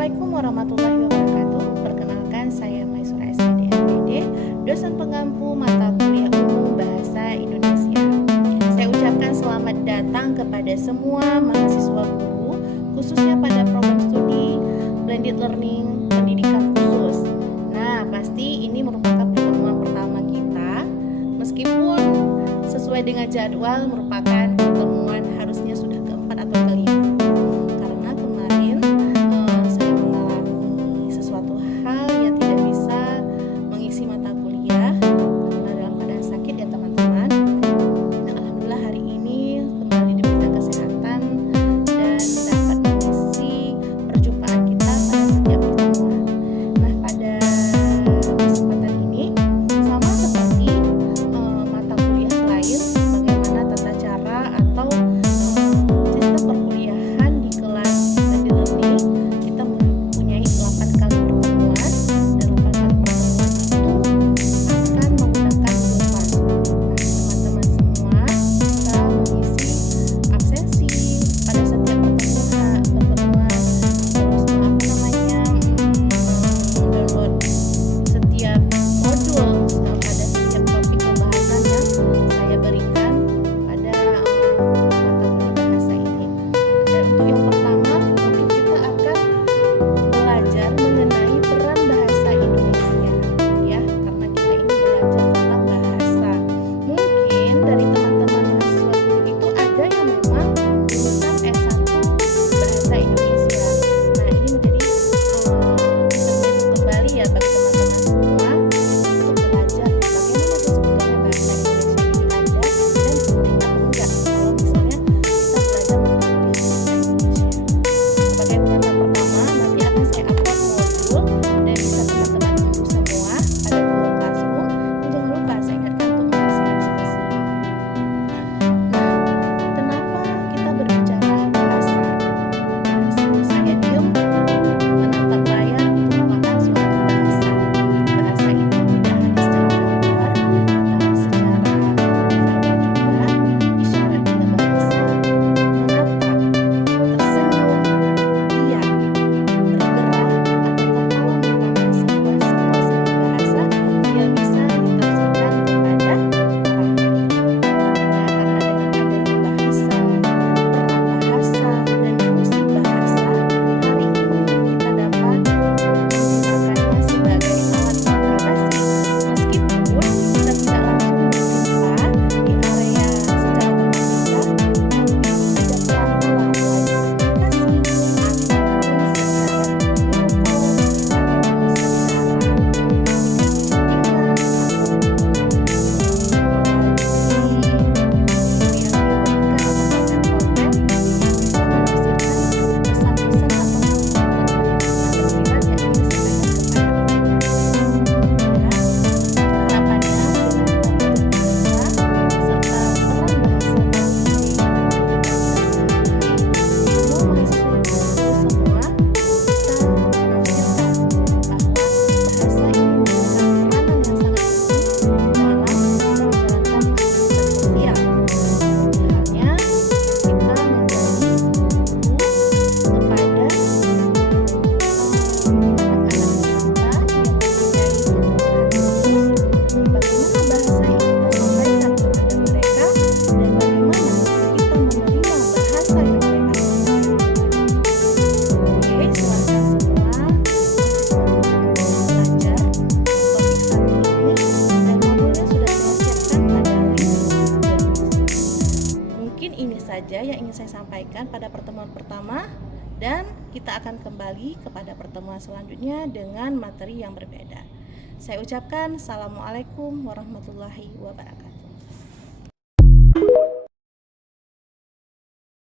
Assalamualaikum warahmatullahi wabarakatuh. Perkenalkan, saya Maisura SPD MPD, dosen pengampu mata kuliah umum Bahasa Indonesia. Saya ucapkan selamat datang kepada semua mahasiswa guru, khususnya pada program studi Blended Learning Pendidikan Khusus. Nah, pasti ini merupakan pertemuan pertama kita, meskipun sesuai dengan jadwal merupakan pertemuan harusnya sudah keempat atau kelima. Karena kemarin saya mengalami sesuatu hal yang tidak bisa mengisi mata kuliah karena dalam keadaan sakit ya teman-teman. Nah, alhamdulillah hari ini kembali diberikan kesehatan dan dapat mengisi perjumpaan kita pada setiap pertemuan. Nah, pada kesempatan ini sama seperti mata kuliah lain, bagaimana tata cara atau sistem perkuliahan di kelas blended learning, kita mempunyai 8 kali pertemuan, dan 8 kali pertemuan itu akan menggunakan Google Classroom. Nah, teman-teman semua bisa mengisi absensi pada setiap pertemuan, terus download setiap modul pada setiap topik pembahasan yang saya berikan pada mata kuliah bahasa ini. Dan untuk yang pertama, mungkin kita akan belajar mengenai peran bahasa Indonesia, ya, karena kita ini belajar tentang bahasa. Mungkin dari teman-teman mahasiswa guru itu ada yang memang lulusan S1 bahasa Indonesia. Nah, ini menjadi intermezzo kembali ya bagi teman-teman semua untuk belajar bagaimana sih sebenarnya bahasa Indonesia ini ada, dan penting atau enggak kalau misalnya kita belajar mata kuliah bahasa Indonesia. Sebagai pengantar pertama, nanti akan saya upload modul dan bisa teman-teman unduh semua pada Google Classroom. Dan jangan lupa saya ingatkan untuk mengisi absensi. Nah, kenapa kita berbicara bahasa? Nah, sebelum saya diam menatap layar, itu merupakan suatu bahasa. Bahasa itu tidak hanya secara verbal, tapi secara nonverbal juga. Isyarat juga bahasa, menatap, tersenyum, diam, bergerak, atau tertawa merupakan sebuah seni bahasa yang bisa ditafsirkan kepada orang lain. Ya, karena dengan adanya bahasa, peran bahasa, dan fungsi bahasa, hari ini kita dapat menggunakannya sebagai alat komunikasi. Meskipun kita tidak langsung berjumpa di area secara tatap muka, tapi ada pelan-pelan melalui komunikasi ataupun secara video call ataupun secara aplikasi chattingan ataupun melalui yang diberikan atau konten-konten yang bisa menafsirkan pesan-pesan atau kalimat-kalimat yang ingin disampaikan kepada orang lain. Ya, harapannya dengan kita belajar bahasa serta peran bahasa dalam kehidupan sehari-hari, semua mahasiswa guru semua bisa menafsirkan bahwa bahasa ini memegang peranan yang sangat penting dalam menjalankan kehidupan sosial. Seperti halnya kita menjadi guru kepada anak-anak kita yang mempunyai kebutuhan khusus, bagaimana bahasa ini kita sampaikan kepada mereka, dan bagaimana kita menerima bahasa yang mereka sampaikan. Oke, silakan semua mahasiswa belajar topik 1 ini, dan modulnya sudah saya siapkan pada link Google Classroom. Mungkin ini saja yang ingin saya sampaikan pada pertemuan pertama, dan kita akan kembali kepada pertemuan selanjutnya dengan materi yang berbeda. Saya ucapkan Assalamualaikum warahmatullahi wabarakatuh.